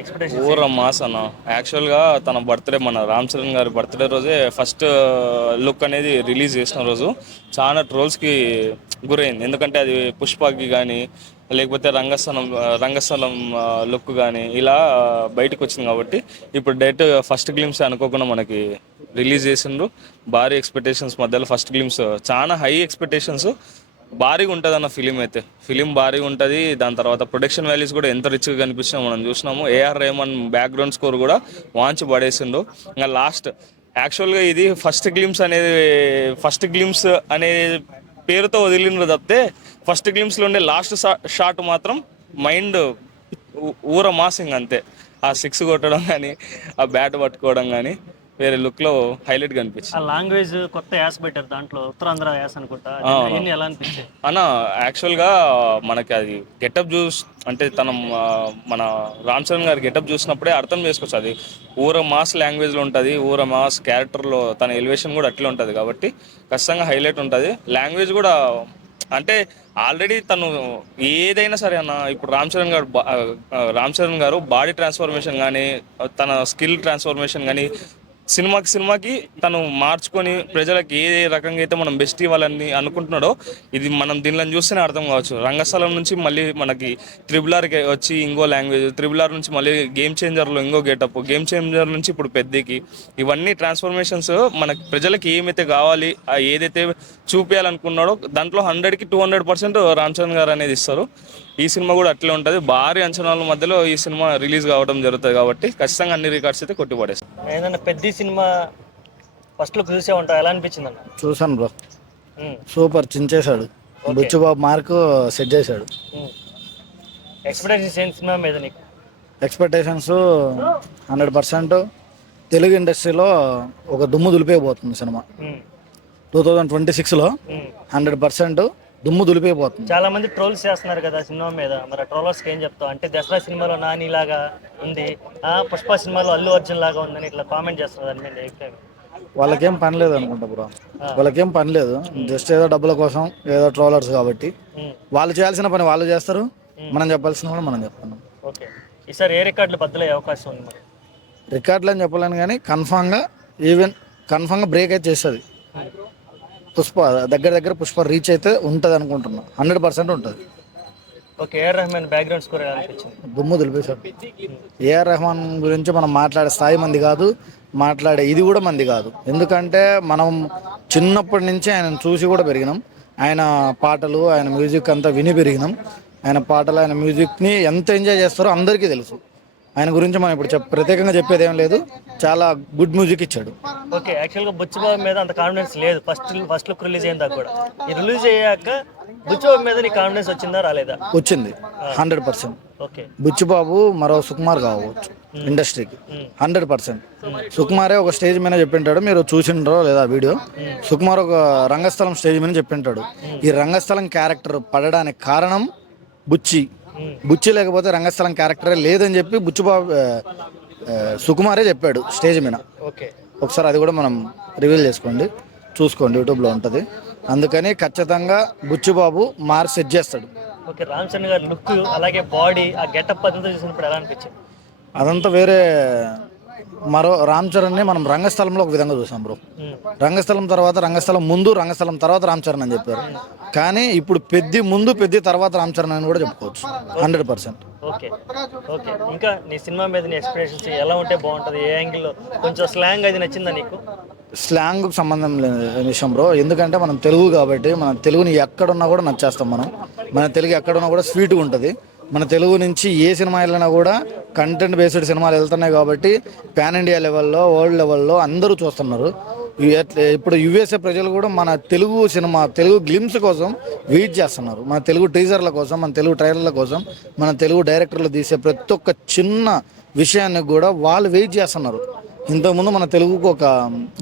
Expectations ఊర ఏంటి? Mass అన్న. యాక్చువల్గా తన బర్త్డే మన రామ్ చరణ్ గారి బర్త్డే రోజే ఫస్ట్ లుక్ అనేది రిలీజ్ చేసిన రోజు చాలా ట్రోల్స్కి గురైంది. ఎందుకంటే అది పుష్పకి కానీ లేకపోతే రంగస్థలం లుక్ కానీ ఇలా బయటకు వచ్చింది కాబట్టి ఇప్పుడు డైరెక్ట్ ఫస్ట్ గ్లిమ్స్ అనుకోకుండా మనకి రిలీజ్ చేసిండ్రు. భారీ ఎక్స్పెక్టేషన్స్ మధ్యలో ఫస్ట్ గ్లిమ్స్ చాలా హై ఎక్స్పెక్టేషన్స్. భారీగా ఉంటుంది అన్న ఫిలిం అయితే. ఫిలిం భారీగా ఉంటుంది. దాని తర్వాత ప్రొడక్షన్ వాల్యూస్ కూడా ఎంత రిచ్గా కనిపించినా మనం చూసినాము. ఏఆర్ రెహమాన్ బ్యాక్గ్రౌండ్ స్కోర్ కూడా వాంచి పడేసిండు. ఇంకా లాస్ట్ యాక్చువల్గా ఇది ఫస్ట్ గ్లిమ్స్ అనే పేరుతో వదిలిండ్రు తప్పితే ఫస్ట్ గ్లిమ్స్లో ఉండే లాస్ట్ షాట్ మాత్రం మైండ్ ఊర మాసింగ్ అంతే. ఆ సిక్స్ కొట్టడం కానీ ఆ బ్యాట్ పట్టుకోవడం కానీ వేరే లుక్లో హైలైట్ ఆ కనిపించింది. లాంగ్వేజ్ కొత్త యాస పెట్టారు దాంట్లో, ఉత్తరాంధ్ర యాస అనుకుంటా. అవన్నీ ఎలా అనిపించాయి? అన్న యాక్చువల్గా మనకి అది గెటప్ అంటే మన రామ్ చరణ్ గారి గెటప్ చూసినప్పుడే అర్థం చేసుకోవచ్చు. అది ఊర మాస్ లాంగ్వేజ్లో ఉంటుంది. ఊర మాస్ క్యారెక్టర్లో తన ఎలివేషన్ కూడా అట్లే ఉంటుంది కాబట్టి ఖచ్చితంగా హైలైట్ ఉంటుంది. లాంగ్వేజ్ కూడా అంటే ఆల్రెడీ తను ఏదైనా సరే అన్న, ఇప్పుడు రామ్ చరణ్ గారు బాడీ ట్రాన్స్ఫర్మేషన్ కానీ తన స్కిల్ ట్రాన్స్ఫర్మేషన్ కానీ సినిమాకి తను మార్చుకొని ప్రజలకు ఏ రకంగా అయితే మనం బెస్ట్ ఇవ్వాలని అనుకుంటున్నాడో ఇది మనం దీనిలో చూస్తేనే అర్థం కావచ్చు. రంగస్థలం నుంచి మళ్ళీ మనకి త్రిబుల్ వచ్చి ఇంకో లాంగ్వేజ్, త్రిబుల్ నుంచి మళ్ళీ గేమ్ చేంజర్లో ఇంకో గెటప్, గేమ్ చేంజర్ నుంచి ఇప్పుడు పెద్దకి, ఇవన్నీ ట్రాన్స్ఫర్మేషన్స్ మనకి ప్రజలకి ఏమైతే కావాలి ఏదైతే చూపించాలనుకున్నాడో దాంట్లో 100కి 200% రామ్ చరణ్ గారు అనేది ఇస్తారు. ఈ సినిమా కూడా అట్లే ఉంటుంది. భారీ అంచనాల మధ్యలో ఈ సినిమా రిలీజ్ కావడం జరుగుతుంది కాబట్టి ఖచ్చితంగా అన్ని రికార్డ్స్ అయితే కొట్టిపడేస్తాం. ఏదైనా పెద్ద సినిమా ఫస్ట్ లుక్ చూసే ఉంటా, ఎలా అనిపించింది అన్న? చూసాను బ్రో, సూపర్ చించేశాడు. బుచ్చుబాబు మార్కు సెట్ చేశాడు. ఎక్స్పెక్టేషన్స్ ఏంటి సినిమా మీద నీకు? ఎక్స్పెక్టేషన్స్ 100%. తెలుగు ఇండస్ట్రీలో ఒక దుమ్ము దులిపేయబోతుంది సినిమా. 2026లో 100% దుమ్ము దులిపేయబోతుంది. చాలా మంది ట్రోల్స్ చేస్తున్నారు కదా సినిమా మీద, మరి ట్రోలర్స్కి ఏం చెప్తావు? అంటే దసరా సినిమాలో నాని లాగా ఉంది, పుష్ప సినిమాలో అల్లు అర్జున్ లాగా ఉందని ఇట్లా కామెంట్ చేస్తున్నారు. దాని మీద అభిప్రాయం? వాళ్ళకేం పని లేదు అనుకుంటా బ్రో, వాళ్ళకేం పని లేదు. జస్ట్ ఏదో డబ్బుల కోసం, ఏదో ట్రోలర్స్ కాబట్టి వాళ్ళు చేయాల్సిన పని వాళ్ళు చేస్తారు. మనం చెప్పాల్సిన కూడా మనం చెప్తున్నాం. ఓకే, ఈసారి ఏ రికార్డులు బద్దలయ్యే అవకాశం ఉంది మరి? రికార్డులు అని చెప్పలేను కానీ కన్ఫామ్గా బ్రేక్ అయితే చేస్తుంది. పుష్ప దగ్గర పుష్ప రీచ్ అయితే ఉంటుంది అనుకుంటున్నా. 100% ఉంటుంది. Okay, A R Rahman background score ఎలా అనిపించింది? దుమ్ము దులిపేశాడు. ఏఆర్ రెహమాన్ గురించి మనం మాట్లాడే స్థాయి మంది కాదు, మాట్లాడే ఇది కూడా మంది కాదు. ఎందుకంటే మనం చిన్నప్పటి నుంచి ఆయన చూసి కూడా పెరిగినాం. ఆయన పాటలు, ఆయన మ్యూజిక్ అంతా విని పెరిగినాం. ఆయన పాటలు, ఆయన మ్యూజిక్ని ఎంత ఎంజాయ్ చేస్తారో అందరికీ తెలుసు. ఆయన గురించి మనం ఇప్పుడు ప్రత్యేకంగా చెప్పేది ఏం లేదు. చాలా గుడ్ మ్యూజిక్ ఇచ్చాడు. ఓకే, యాక్చువల్గా బుచ్చిబాబు మీద అంత కాన్ఫిడెన్స్ లేదు ఫస్ట్ లుక్ రిలీజ్ అయిన దాకా కూడా. ఈ రిలీజ్ అయ్యాక బుచ్చిబాబు మీద నీ కాన్ఫిడెన్స్ వచ్చిందా రాలేదా? వచ్చింది 100%. ఓకే, బుచ్చిబాబు మరో సుకుమార్ కావచ్చు ఇండస్ట్రీకి 100%. సుకుమారే ఒక స్టేజ్ మీద చెప్పింటాడు, మీరు చూసిండ్రో లేదా వీడియో. సుకుమార్ ఒక రంగస్థలం స్టేజ్ మీద చెప్పింటాడు, ఈ రంగస్థలం క్యారెక్టర్ పడడానికి కారణం బుచ్చి లేకపోతే రంగస్థలం క్యారెక్టరే లేదని చెప్పి సుకుమారే చెప్పాడు స్టేజ్ మీద. ఓకే, ఒకసారి అది కూడా మనం రివీల్ చూసుకోండి, యూట్యూబ్లో ఉంటుంది. అందుకని ఖచ్చితంగా బుచ్చిబాబు సెట్ చేస్తాడు. ఓకే, రామ్ చరణ్ గారి లుక్ అలాగే బాడీ, ఆ గెటప్ అదంతా చూసినప్పుడు ఎలా అనిపించింది? అదంతా వేరే. మరో రామ్ చరణ్ని మనం రంగస్థలంలో ఒక విధంగా చూసాం బ్రో. రంగస్థలం తర్వాత రంగస్థలం ముందు, రంగస్థలం తర్వాత రామ్ చరణ్ అని చెప్పారు. కానీ ఇప్పుడు పెద్ది ముందు, పెద్ది తర్వాత రామ్ చరణ్ అని కూడా చెప్పుకోవచ్చు 100%. ఓకే ఓకే, ఇంకా నీ సినిమా మీద నీ ఎక్స్ప్రెషన్స్ ఎలా ఉంటే బాగుంటుంది? ఏ యాంగిల్లో కొంచెం స్లాంగ్ అది నచ్చిందా నీకు? స్లాంగ్కి సంబంధం లేని విషయం బ్రో. ఎందుకంటే మనం తెలుగు కాబట్టి మన తెలుగుని ఎక్కడున్నా కూడా నచ్చేస్తాం. మన తెలుగు ఎక్కడున్నా కూడా స్వీట్గా ఉంటుంది. మన తెలుగు నుంచి ఏ సినిమా వెళ్ళినా కూడా కంటెంట్ బేస్డ్ సినిమాలు వెళ్తున్నాయి కాబట్టి పాన్ ఇండియా లెవెల్లో, వరల్డ్ లెవెల్లో అందరూ చూస్తున్నారు. ఇప్పుడు యుఎస్ఏ ప్రజలు కూడా మన తెలుగు సినిమా, తెలుగు గ్లిమ్స్ కోసం వెయిట్ చేస్తున్నారు. మన తెలుగు టీజర్ల కోసం, మన తెలుగు ట్రైలర్ల కోసం, మన తెలుగు డైరెక్టర్లు తీసే ప్రతి ఒక్క చిన్న విషయాన్ని కూడా వాళ్ళు వెయిట్ చేస్తున్నారు. ఇంతకుముందు మన తెలుగుకు ఒక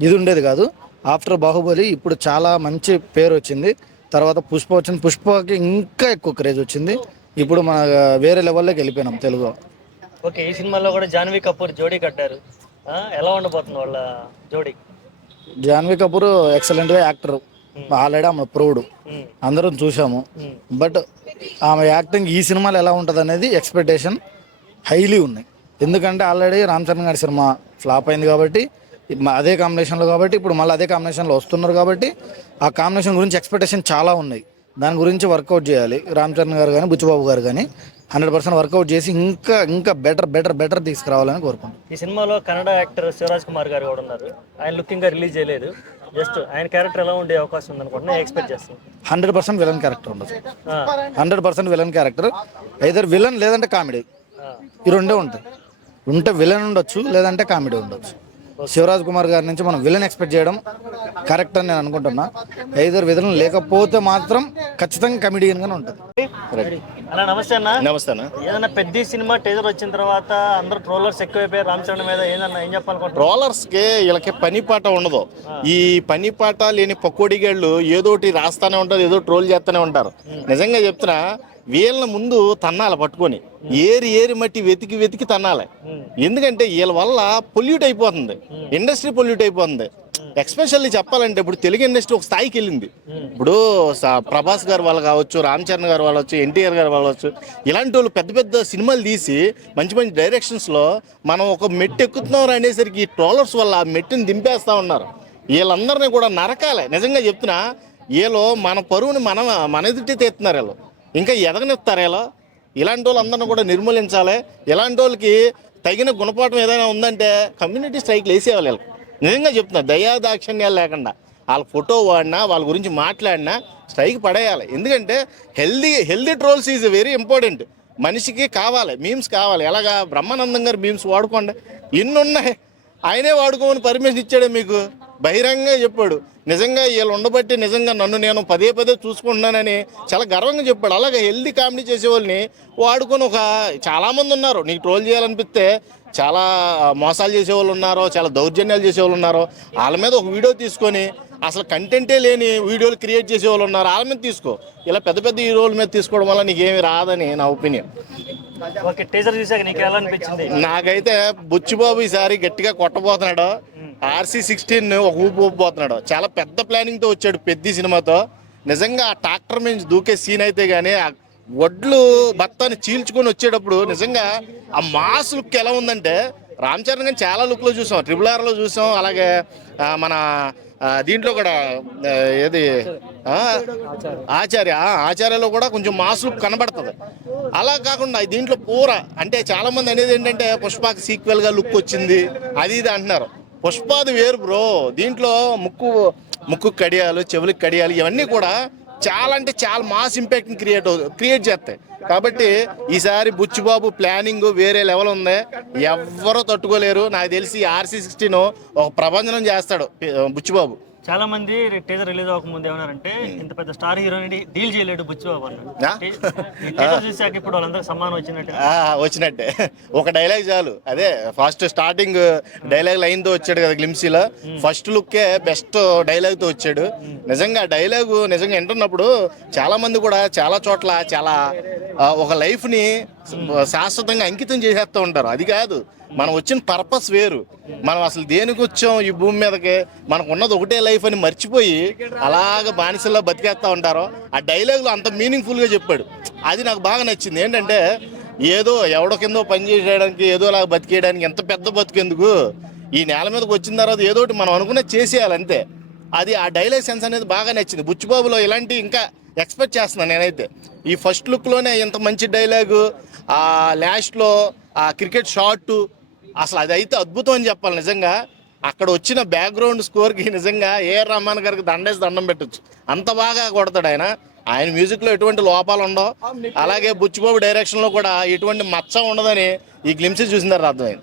ఇది ఉండేది కాదు. ఆఫ్టర్ బాహుబలి ఇప్పుడు చాలా మంచి పేరు వచ్చింది. తర్వాత పుష్ప వచ్చింది. పుష్పకి ఇంకా ఎక్కువ క్రేజ్ వచ్చింది. ఇప్పుడు మన వేరే లెవెల్లోకి వెళ్ళిపోయినాం తెలుగు. ఓకే, ఈ సినిమాలో కూడా జాన్వీ కపూర్ జోడీ కట్టారు. ఎలా ఉండబోతుంది వాళ్ళ జోడీ? జాన్వీ కపూర్ ఎక్సలెంట్గా యాక్టర్, ఆల్రెడీ ఆమె ప్రౌడ్, అందరం చూసాము. బట్ ఆమె యాక్టింగ్ ఈ సినిమాలో ఎలా ఉంటుంది అనేది ఎక్స్పెక్టేషన్ హైలీ ఉన్నాయి. ఎందుకంటే ఆల్రెడీ రామ్ చరణ్ గారి సినిమా ఫ్లాప్ అయింది కాబట్టి అదే కాంబినేషన్లో కాబట్టి ఇప్పుడు మళ్ళీ అదే కాంబినేషన్లో వస్తున్నారు కాబట్టి ఆ కాంబినేషన్ గురించి ఎక్స్పెక్టేషన్ చాలా ఉన్నాయి. దాని గురించి వర్కౌట్ చేయాలి రామ్ చరణ్ గారు కానీ బుచ్చిబాబు గారు కానీ 100% వర్కౌట్ చేసి ఇంకా ఇంకా బెటర్ తీసుకురావాలని కోరుకుంటున్నాను. ఈ సినిమాలో కన్నడ యాక్టర్ శివరాజ్ కుమార్ గారు కూడా ఉన్నారు. ఆయన లుకింగ్ గా రిలీజ్ చేయలేదు. జస్ట్ ఆయన క్యారెక్టర్ ఎలా ఉండే అవకాశం ఉంది అనుకుంటున్నా, ఎక్స్పెక్ట్ చేస్తాను. 100% విలన్ క్యారెక్టర్ ఉండదు. 100% విలన్ క్యారెక్టర్, ఐదర్ విలన్ లేదంటే కామెడీ, ఈ రెండే ఉంటాయి. ఉంటే విలన్ ఉండొచ్చు, లేదంటే కామెడీ ఉండొచ్చు. శివరాజ్ కుమార్ గారి నుంచి మనం విలన్ ఎక్స్పెక్ట్ చేయడం కరెక్ట్ అని నేను అనుకుంటున్నా. ఐదర్ విలన్ లేకపోతే మాత్రం ఖచ్చితంగా కమెడియన్ గానే ఉంటుంది. అలా నమస్తే అన్న. నమస్తే అన్న. ఏదన్నా పెద్ద సినిమా టీజర్ వచ్చిన తర్వాత అందరూ ట్రోలర్స్ ఎక్కువైపోయారు రామ్ చరణ్ మీద. ఏం చెప్పాలనుకుంటున్నారు? ట్రోలర్స్కి వీళ్ళకి పని పాట ఉండదు. ఈ పని పాట లేని పకోడిగాళ్ళు ఏదోటి రాస్తానే ఉంటారు, ఏదో ట్రోల్ చేస్తూనే ఉంటారు. నిజంగా చెప్తున్నా, వీళ్ళ ముందు తన్నాలి పట్టుకొని, ఏరి మట్టి వెతికి తన్నాలి. ఎందుకంటే వీళ్ళ వల్ల పొల్యూట్ అయిపోతుంది, ఇండస్ట్రీ పొల్యూట్ అయిపోతుంది. ఎక్స్పెషల్లీ చెప్పాలంటే ఇప్పుడు తెలుగు ఇండస్ట్రీ ఒక స్థాయికి వెళ్ళింది. ఇప్పుడు ప్రభాస్ గారు వాళ్ళు కావచ్చు, రామ్ చరణ్ గారు వాళ్ళవచ్చు, ఎన్టీఆర్ గారు వాళ్ళవచ్చు, ఇలాంటి వాళ్ళు పెద్ద పెద్ద సినిమాలు తీసి మంచి డైరెక్షన్స్లో మనం ఒక మెట్టు ఎక్కుతున్నాం అనేసరికి ట్రోలర్స్ వల్ల ఆ మెట్టుని దింపేస్తూ ఉన్నారు. వీళ్ళందరినీ కూడా నరకాలి. నిజంగా చెప్తున్నా, వీళ్ళు మన పరువుని మన ఎదుటి తెస్తున్నారు. వీళ్ళు ఇంకా ఎదగనిస్తారు. ఇలాంటి వాళ్ళందరినీ కూడా నిర్మూలించాలి. ఇలాంటి వాళ్ళకి తగిన గుణపాఠం ఏదైనా ఉందంటే కమ్యూనిటీ స్ట్రైక్లు వేసేయాలి. వీళ్ళకి నిజంగా చెప్తున్నా, దయాదాక్షిణ్యాలు లేకుండా వాళ్ళ ఫోటో వాడినా, వాళ్ళ గురించి మాట్లాడినా స్ట్రైక్ పడేయాలి. ఎందుకంటే healthy trolls is very important. మనిషికి కావాలి, మీమ్స్ కావాలి. ఎలాగా బ్రహ్మానందం గారు మీమ్స్ వాడుకోండి, ఎన్ని ఉన్నాయి. ఆయనే వాడుకోమని పర్మిషన్ ఇచ్చాడే మీకు, బహిరంగంగా చెప్పాడు. నిజంగా వీళ్ళు ఉండబట్టి నిజంగా నన్ను నేను పదే చూసుకుంటున్నానని చాలా గర్వంగా చెప్పాడు. అలాగే హెల్దీ కామెడీ చేసేవాళ్ళని వాడుకొని చాలామంది ఉన్నారు. నీకు ట్రోల్ చేయాలనిపిస్తే చాలా మోసాలు చేసేవాళ్ళు ఉన్నారు, చాలా దౌర్జన్యాలు చేసేవాళ్ళు ఉన్నారు. వాళ్ళ మీద ఒక వీడియో తీసుకొని అసలు కంటెంటే లేని వీడియోలు క్రియేట్ చేసేవాళ్ళు ఉన్నారు. వాళ్ళ మీద తీసుకో. ఇలా పెద్ద హీరోల మీద తీసుకోవడం వల్ల నీకేమి రాదని నా ఒపీనియన్. ఓకే, టీజర్ చూసాక నీకు ఎలా అనిపించింది? నాకైతే బుచ్చిబాబు ఈసారి గట్టిగా కొట్టబోతున్నాడు. RC16 ఒక ఊపిపోతున్నాడు. చాలా పెద్ద ప్లానింగ్తో వచ్చాడు పెద్ద సినిమాతో. నిజంగా ఆ ట్రాక్టర్ మీద దూకే సీన్ అయితే కానీ, ఆ వడ్లు భర్తని చీల్చుకొని వచ్చేటప్పుడు నిజంగా ఆ మాస్ లుక్ ఎలా ఉందంటే, రామ్ చరణ్ గారిని చాలా లుక్లో చూసాం, RRRలో చూసాం. అలాగే మన దీంట్లో కూడా ఏది ఆచార్యలో కూడా కొంచెం మాస్ లుక్ కనబడుతుంది. అలా కాకుండా దీంట్లో అంటే చాలామంది అనేది ఏంటంటే పుష్పకి సీక్వెల్గా లుక్ వచ్చింది అది ఇది అంటున్నారు. పుష్పాది వేరు బ్రో. దీంట్లో ముక్కు కడియాలు, చెవులకు కడియాలు, ఇవన్నీ కూడా చాలా అంటే చాలా మాస్ ఇంపాక్ట్ని క్రియేట్ చేస్తాయి. కాబట్టి ఈసారి బుచ్చిబాబు ప్లానింగ్ వేరే లెవెల్ ఉంది, ఎవ్వరూ తట్టుకోలేరు. నాకు తెలిసి RC16 ఒక ప్రభంజనం చేస్తాడు బుచ్చిబాబు. చాలా మంది టీజర్ రిలీజ్ అవ్వకముందు ఏమన్నారంటే, ఇంత పెద్ద స్టార్ హీరోని డీల్ చేయలేడు బుచ్చిబాబు అన్నాడు. చూసాక ఇప్పుడు వాళ్ళందరూ సమ్మానం వచ్చినట్టే. ఒక డైలాగ్ చాలు, అదే ఫస్ట్ స్టార్టింగ్ డైలాగ్ లైన్తో వచ్చాడు కదా గ్లిమ్సీలో. ఫస్ట్ లుక్కే బెస్ట్ డైలాగ్తో వచ్చాడు. నిజంగా డైలాగు నిజంగా వింటున్నప్పుడు చాలా మంది కూడా చాలా చోట్ల చాలా ఒక లైఫ్ని శాశ్వతంగా అంకితం చేసేస్తూ ఉంటారు. అది కాదు, మనం వచ్చిన పర్పస్ వేరు. మనం అసలు దేనికి వచ్చాం ఈ భూమి మీదకి, మనకు ఉన్నది ఒకటే లైఫ్ అని మర్చిపోయి అలాగ బానిసల్లో బతికేస్తూ ఉంటారు. ఆ డైలాగులు అంత మీనింగ్ఫుల్గా చెప్పాడు. అది నాకు బాగా నచ్చింది. ఏంటంటే ఏదో ఎవడో కిందో పని చేసేయడానికి, ఏదో అలా బతికేయడానికి ఎంత పెద్ద బతికేందుకు, ఈ నేల మీదకి వచ్చిన తర్వాత ఏదోటి మనం అనుకున్నది చేసేయాలి అంతే. అది ఆ డైలాగ్ సెన్స్ అనేది బాగా నచ్చింది. బుచ్చిబాబులో ఇలాంటి ఇంకా ఎక్స్పెక్ట్ చేస్తున్నాను నేనైతే. ఈ ఫస్ట్ లుక్లోనే ఇంత మంచి డైలాగు, ఆ లాస్ట్లో ఆ క్రికెట్ షాట్, అసలు అది అయితే అద్భుతం అని చెప్పాలి. నిజంగా అక్కడ వచ్చిన బ్యాక్గ్రౌండ్ స్కోర్కి నిజంగా AR రెహమాన్ గారికి దండం పెట్టచ్చు. అంత బాగా కొడతాడు ఆయన మ్యూజిక్లో ఎటువంటి లోపాలు ఉండవు. అలాగే బుచ్చిబాబు డైరెక్షన్లో కూడా ఎటువంటి మచ్చ ఉండదని ఈ గ్లిమ్సీ చూసిన తర్వాత అర్థమైంది.